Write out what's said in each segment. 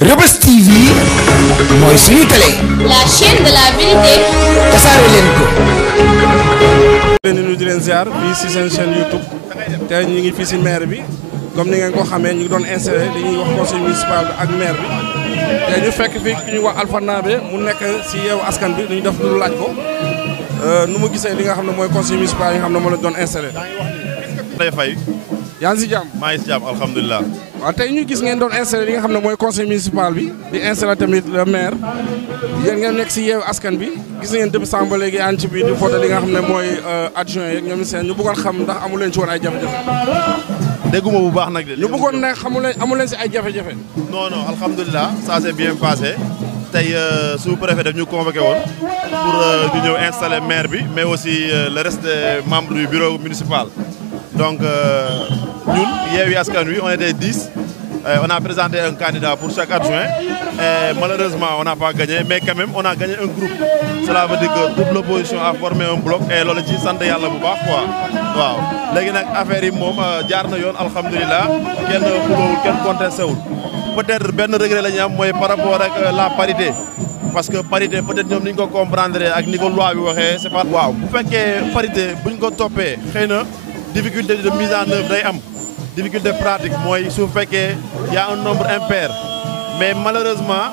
Reubeuss TV mooy suñu télé. La chaîne de la vérité. tasaare leen ko. leen di nuyu di leen ziar fii si seen chaîne YouTube tey ñu ngi fii si maire bi comme ni ngeen ko xamee ñu ngi doon installé li ñuy wax conseil municipal bi ak maire bi tey ñu fekk fii ku ñuy wax Alpha Nabé mu nekk si Yewwi Askan Wi dañu def lu laaj ko nu mu gisee li nga xam ne mooy conseil municipal yi nga xam ne moo la doon installé. Ndeye Faye. yaa ngi si jàmm. maa ngi si jàmm alhamdulilah. waaw tey ñu gis ngeen doon installé li nga xam ne mooy conseil municipal bi di installé tamit le maire yéen ngeen nekk si Yewwi Askan Wi gis ngeen depuis sànq ba léegi yaa ngi ci biir di voté li nga xam ne mooy adjoint yeeg ñoom seen ñu bëggoon xam ndax amu leen ci woon ay jafe-jafe. dégguma bu baax nag de. ñu bëggoon ne amu leen si ay jafe-jafe. non non alhamdulilah ça s'est bien passé tey sous-préfet daf ñu convoqué woon pour ñu ñëw installer maire bi mais aussi le reste des membres du bureau municipal. Donc, nous, Yewwi Askan Wi, on était 10. On a présenté un candidat pour chaque adjoint. Et malheureusement, on n'a pas gagné. Mais quand même, on a gagné un groupe. Cela veut dire que toute l'opposition a formé un bloc. Et l'on dit santé yàlla bu baax quoi. Waaw. Léegi nag affaire yi moom jaar na yoon alhamdulilah kenn xulóowul kenn contesté wul. Peut-être benn regret la ñu am mooy par rapport ak la parité. Parce que parité peut-être ñoom ni ñu ko comprendre ak ni ko loi bi waxee c'est pas. waaw bu fekkee parité buñ ko toppee xëy na. difficulté de mise en œuvre day am difficulté pratique mooy su fekkee y a un nombre impair mais malheureusement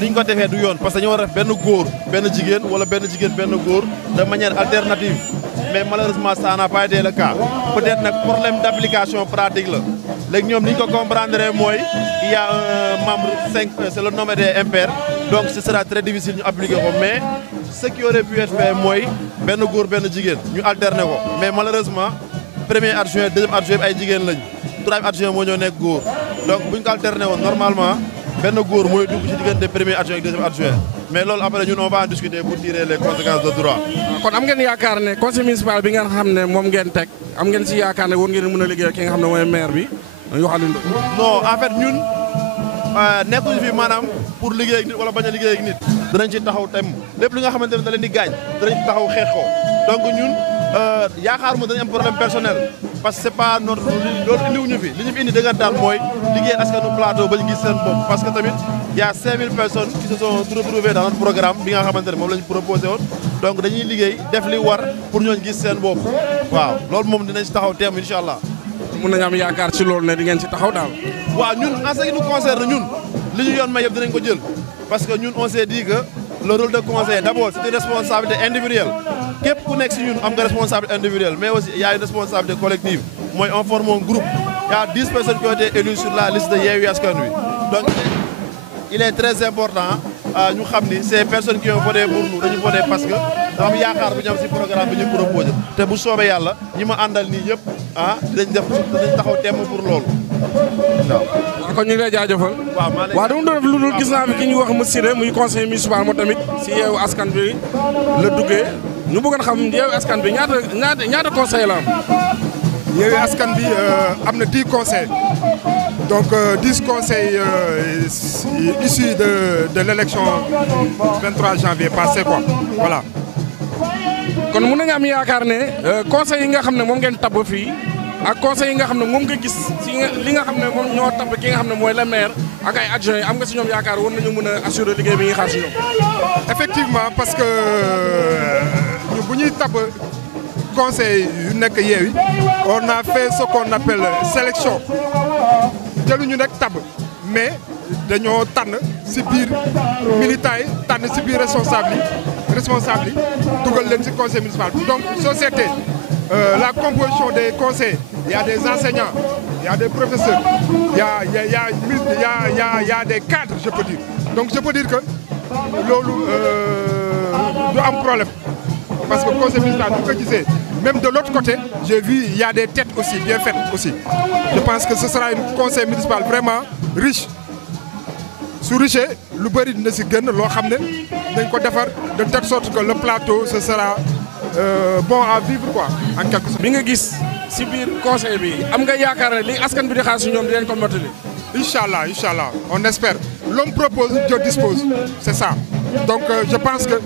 ni ñu ko defee du yoon parce que dañu war a def benn góor benn jigéen wala benn jigéen benn góor de manière alternative mais malheureusement ça n'a pas été le cas peut-être nag problème d'application pratique la léegi ñoom ni ñu ko comprendre mooy il y a un membre 5 c'est le nombre des impairs donc ce sera très difficile ñu appliquer ko mais ce qui aurait pu être fait mooy benn góor benn jigéen ñu alterner ko mais malheureusement premier adjoint deuxième adjoint ay jigéen lañ troisième adjoint moo ñoo nekk góor donc buñ ko alterner woon normalement benn góor mooy dugg ci diggante premier adjoint ak deuxième adjoint mais loolu après ñun on va en discuter pour tirer les conséquences de droit. kon am ngeen yaakaar ne conseil municipal bi ngeen xam ne moom ngeen teg am ngeen si yaakaar ne war ngeen mën a liggéey ki nga xam ne mooy maire bi Yoxalindoo. non en fait ñun nekkuñu fi maanaam pour liggéey ak nit wala bañ a liggéey ak nit. danañ ci taxaw tem lépp li nga xamante ne da leen di gaañ danañ ci taxaw xeex ko donc ñun yaakaaruma dañu am problème personnel parce que c'est pas notre loolu indiwuñu fi li ñu fi indi dëggantaan mooy liggéey askanu plateau ba ñu gis seen bopp parce que tamit y a 5000 personnes qui se sont retrouvées dans notre programme bi nga xamante ne moom la ñu proposé woon donc dañuy liggéey def li war pour ñooñu gis seen bopp waaw loolu moom dinañ ci taxaw teem incha allah. mun nañu am yaakaar ci loolu ne di ngeen ci taxaw daal. waaw ñun en ce qui nous concerne ñun li ñu yoon may yëpp dinañ ko jël parce que ñun on s'est dit que le rôle de conseiller d'abord c'est une responsabilité individuelle képp ku nekk si ñun am nga responsabilité individuelle mais aussi il y a une responsabilité collective mooy on forme un groupe il y a 10 personnes qui ont été élues sur la liste de Yewwi Askan Wi donc il est très important ñu xam ni ces personnes qui ont voté pour nous dañu voté parce que dafa am yaakaar bu ñu am si programme bi ñu proposé te bu soobee yàlla ñi ma àndal nii yëpp dinañ taxaw temm pour loolu waaw. waaw kon ñu ngi lay jaajëfal. waaw dama doon def lu dul gis naa fi ki ñuy wax mu Siré muy conseil municipal moo tamit si Yewwi Askan Wi la duggee ñu bëggoon xam Yewwi Askan Wi ñaata conseil la am. Yewwi Askan Wi am na 10 conseils donc 10 conseils issus de l'élection 23 janvier passé quoi voilà. kon mun nañu am yaakaar ne conseil yi nga xam ne moom ngeen tabb fii ak conseil yi nga xam ne moom nga gis si li nga xam ne moom ñoo tabb ki nga xam ne mooy le maire ak ay adjoints yi am nga si ñoom yaakaar war nañu mën a assurer liggéey bi nga xaar si ñoom. effectivement parce que ñu bu ñuy tabb conseil yu nekk Yewwi on a fait ce qu'on appelle sélection jëluñu nekk tabb mais dañoo tànn si biir militants yi tànn si biir responsable yi dugal leen si conseil municipal donc société la composition des conseils il y a des enseignants il y a des professeurs il y a des cadres je peux dire donc je peux dire que loolu du am problème parce que conseil municipal bu ko gisee même de l'autre côté j'ai vu il y a des têtes aussi bien faites aussi je pense que ce sera un conseil municipal vraiment riche su riche lu bëri dina si gën loo xam ne dañ ko defar de telle sorte que le plateau ce sera bon à vivre quoi en quelque sorte. bi nga gis si biir conseil bi am nga yaakaar ne li askan bi di xaar si ñoom dinañ ko mottali. Inch'Allah on espère l'homme propose Dieu dispose c'est ça donc je pense que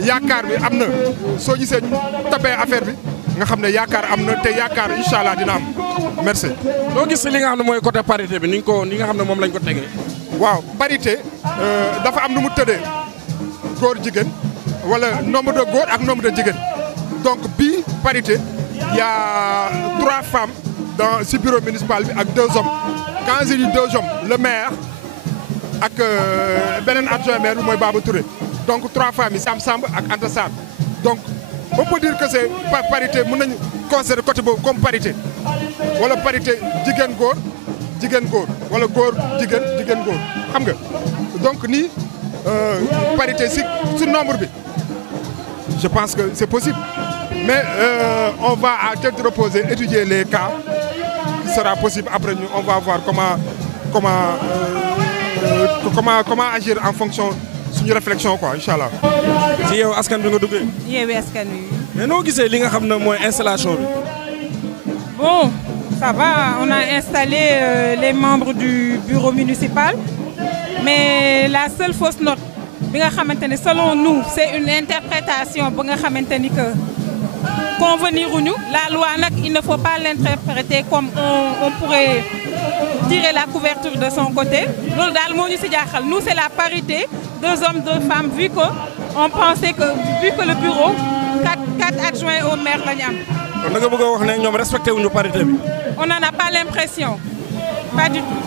yaakaar bi am na soo gisee ñu tabee affaire bi nga xam ne yaakaar am na te yaakaar Inch'Allah dina am merci. loo gis li nga xam ne mooy côté parité bi ni nga xam ne moom lañ ko tegee. waaw parité dafa am nu mu tëddee góor jigéen wala nombre de góor ak nombre de jigéen donc bii parité y a 3 femmes dans si bureau municipal bi ak 2 hommes quand je dis 2 hommes le maire ak beneen adjoint maire bi mooy Baba Touré donc 3 femmes yi Sam Samb ak Anta Sarr donc on peut dire que c'est parité mën nañu considérer côté boobu comme parité wala parité jigéen góor wala góor jigéen góor xam nga donc nii parité si nombre bi je pense que c'est possible mais on va à tête reposée étudier les cas qui sera possible après ñu on va voir comment agir en fonction suñu réflexion quoi inchallah. ci yow askan bi nga duggee. Yewwi Askan Wi. mais noo gisee li nga xam ne mooy installation bi. Bon, ça va, on a installé les membres du bureau municipal, mais la seule fausse note, selon nous, c'est une interprétation que convenir ou nous. La loi, il ne faut pas l'interpréter comme on pourrait tirer la couverture de son côté. Nous, c'est la parité, 2 hommes, 2 femmes, vu qu'on pensait que, vu que le bureau, 4 adjoints au maire, on n'en a pas l'impression. Pas du tout.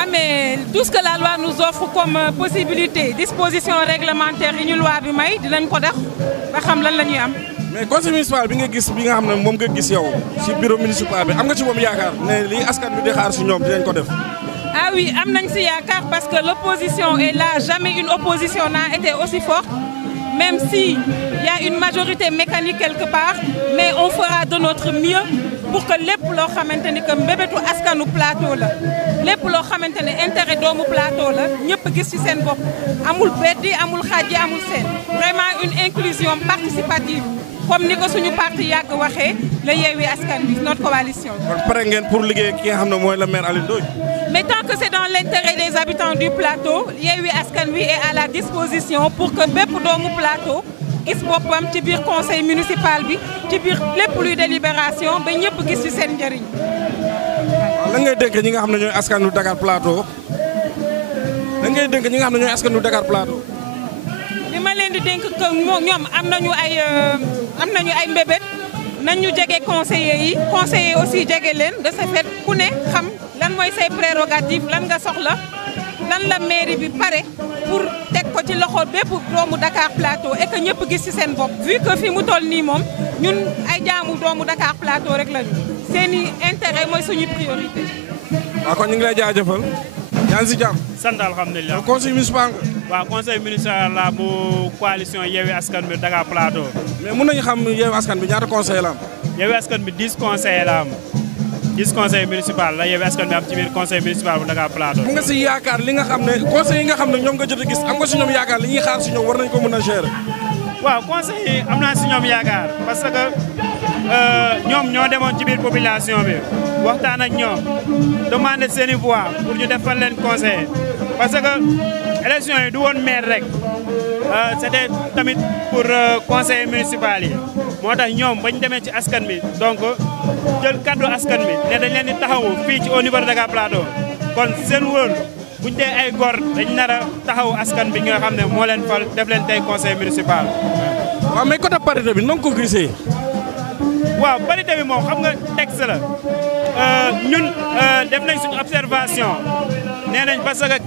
Ah mais tout ce que la loi nous offre comme possibilité, disposition réglementaire, une loi bi may dinañ ko def ba xam lan lañuy am. Mais conseil municipal bi nga gis mom nga gis yow ci bureau municipal bi am nga ci mom yaakar né li askan bi di xaar ci ñom dinañ ko def. Ah oui, am nañ ci yaakar parce que l'opposition est là, jamais une opposition n'a été aussi forte. Même si il y a une majorité mécanique quelque part, mais on fera de notre mieux pour que lépp loo xamante ni que mbébétu askanu plateau la lépp loo xamante ne intérêt doomu plateau la ñëpp gis ci seen bopp amul beddi amul xaaji amul seen vraiment une inclusion participative comme ni ko suñu parti yàgg waxee la Yewwi Askan Wi notre coalition. kon pare ngeen pour liggéey ki nga xam ne mooy le maire Alioune Ndoye. Mais tant que c'est dans l'intérêt des habitants du plateau, Yewwi Askan Wi est à la disposition pour que bépp doomu plateau gis boppam ci biir conseil municipal bi ci biir lépp luy délibération ba ñëpp gis ci seen njëriñ. lan ngay dénk ñi nga xam ne ñooy askanu Dakar Plateau lan ngay dénk ñi nga xam ne ñooy askanu Dakar Plateau. li ma leen di dénk que ñoom am nañu ay mbébét nañu jege conseillers yi conseillers aussi jege leen de ce fait ku ne xam lan mooy say prérogatives lan nga soxla lan la mairie bi pare pour teg ko ci loxo bépp doomu Dakar Plateau et que ñëpp gis ci seen bopp. Vu que fi mu toll nii moom ñun ay jaamu doomu Dakar Plateau rek lañu seeni intérêt mooy suñu priorité. waaw kon ñu ngi lay jaajëfal. yaa ngi si jàmm. sant alhamdulilah. conseil municipal nga. waaw conseil municipal la bu coalition Yewwi Askan Wi Dakar Plateau. mais mun nañu xam Yewwi Askan Wi ñaata conseil la am. Yewwi Askan Wi 10 conseillers la am 10 conseil municipal la Yewwi Askan Wi am ci biir conseil municipal bu Dakar Plateau. mu nga si yaakaar li nga xam ne conseil yi nga xam ne ñoom nga jot a gis am nga si ñoom yaakaar li ñuy xaar si ñoom war nañu ko mën a gérer. waaw conseil yi am naa si ñoom yaakaar parce que ñoom ñoo demoon ci biir population bi waxtaan ak ñoom demander seen i voix pour ñu defal leen conseiller parce que élection yi du woon maire rek c'était tamit pour conseiller municipal yi moo tax ñoom bañ demee ci askan bi donc jël kaddu askan bi ne dañ leen di taxawu fii ci au niveau de Dakar Plateau kon seen wóor buñ dee ay gor dañ nar a taxawu askan bi nga xam ne moo leen fal def leen tey conseil municipal. waaw mais côté parité bi noo ko gisee. waaw parité bi moom xam nga texte la ñun def nañ suñu observation nee nañ parce que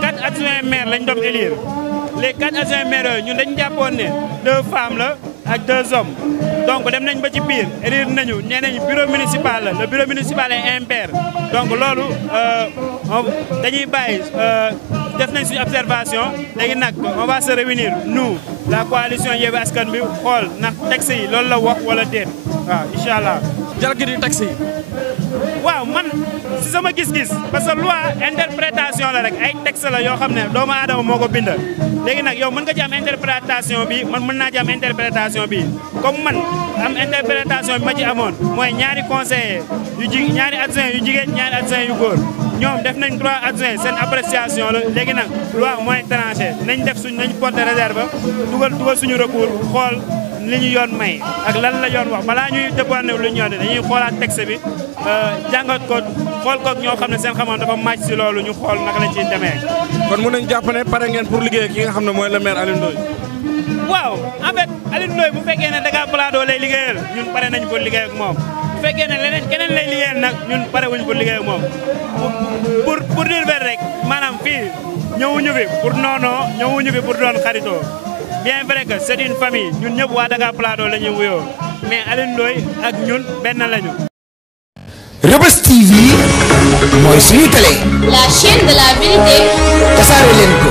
4 adjoints maires lañ doon élire les 4 adjoints maires yooyu ñun dañ jàppoon ne 2 femmes la ak 2 hommes donc dem nañ ba ci biir élire nañu nee nañ bureau municipal la le bureau municipal est impair donc loolu dañuy bàyyi def nañ suñu observation léegi nag on va se réunir nous la coalition Yewwi Askan Wi xool ndax texte yi loolu la wax wala déet waaw incha allah. jalgati di texte yi. waaw man si sama gis-gis parce que loi interprétation la rek ay texte la yoo xam ne doomu aadama moo ko bind léegi nag yow mën nga ci am interprétation bi man mën naa ci am interprétation bi comme man am interprétation bi ma ci amoon mooy ñaari conseiller ñaari adjoint yu jigéen ñaari adjoint yu góor ñoom def nañ 3 adjoints seen appréciation la léegi nag loi mooy tranché nañ def nañ porter réserve dugal suñu recours xool li ñu yoon may ak lan la yoon wax balaa ñuy déborder lu ñu yoon dañuy xoolaat texte bi jàngat ko xool koog ñoo xam ne seen xam-xam dafa màcc si loolu ñu xool naka lañ ciy demee. kon mun nañ jàpp ne pare ngeen pour liggéey ki nga xam ne mooy le maire Alioune Ndoye. waaw en fait Alioune Ndoye bu fekkee ne Dakar Plateau lay liggéeyal ñun pare nañ pour liggéey ak moom bu fekkee ne leneen keneen lay liggéeyal nag ñun pare wuñ pour liggéey ak moom pour dire vrai rek maanaam fii ñëwuñu fi pour noonoo ñëwuñu fi pour doon xaritoo bien vrai que c'est une famille ñun ñëpp waa Dakar Plateau la ñuy wuyoo mais Alioune Ndoye ak ñun benn lañu. Reubeuss TV mooy suñu télé. La chaîne de la vérité. tasaare leen ko.